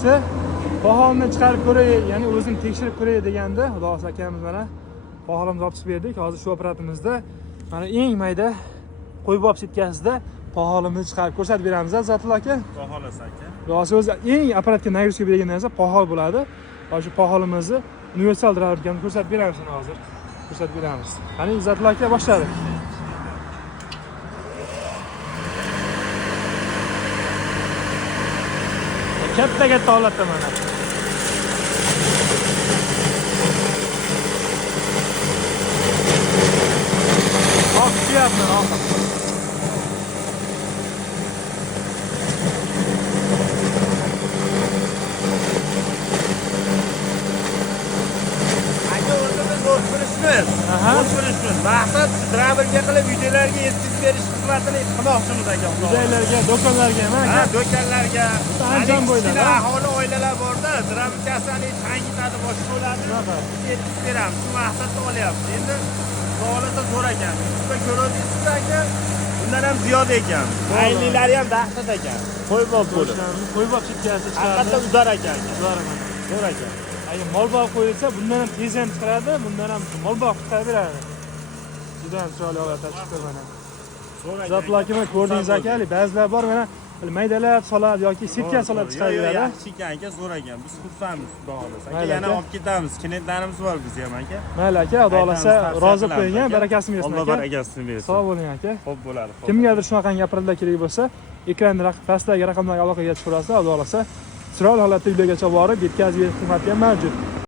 Poholni chiqarib ko'ray, ya'ni o'zim tekshirib ko'ray deganda, Xudo xolasa akamiz mana poholimizni olib chiqib berdik. Hozir shu apparatimizda mana eng mayda qo'ybob sitkasida poholimizni chiqarib ko'rsatib beramiz, Zotul aka. Poholasa aka. Rosa o'zi eng apparatga nagruska bergan narsa pohol bo'ladi. Mana shu poholimizni universal driverga ko'rsatib beramiz hozir. Ko'rsatib beramiz. Qani Zotul aka boshladi. Katta holatda mana. Oqyapman, oq. Maqsad driverga qilib videolarga yetkazib berish xizmatini qilmoqchimiz aka. Videolarga, do'konlarga, ha, do'konlarga, anjom bo'ylab aholi oilalar borda, driver kasali tangitadi boshqa ularni yetkazib beramiz. Shu maqsadda olyapmiz. Endi holatda zo'r ekan. Sizga ko'rdingiz aka, bundan ham ziyoda ekan. Aylinlari ham dahshat ekan. Qo'ybob bo'lib. Qo'ybob chiqqancha chiqadi. Haqiqatda udar ekan. Zo'r ekan. Agar molboq qo'yilsa, bundan ham tez ham chiqaradi, bundan ham molboq chiqaveradi. Juda ham chiroyli holatda chiqdi mana. Zotul aka mana ko'rdingiz aka, ba'zilar bor mana maydalab soladi yoki setka solib chiqaveradi. Yaxshi ekan aka, zo'r ekan. Biz xursandmiz, xudo xolasa. Aka yana olib ketamiz. Klientlarimiz bor bizga ham aka. Mayli aka, xudo xolasa rozi qo'ying, barakasini bersin aka. Alloh barakasini bersin. Sog' bo'ling aka. Xo'p bo'ladi. Kimgadir shunaqangi apparatlar kerak bo'lsa, ekranda pastdagi raqamlarga aloqaga chiqib turasizlar, xudo xolasa chiroyli holatda uylargacha borib yetkazib berish xizmati ham mavjud.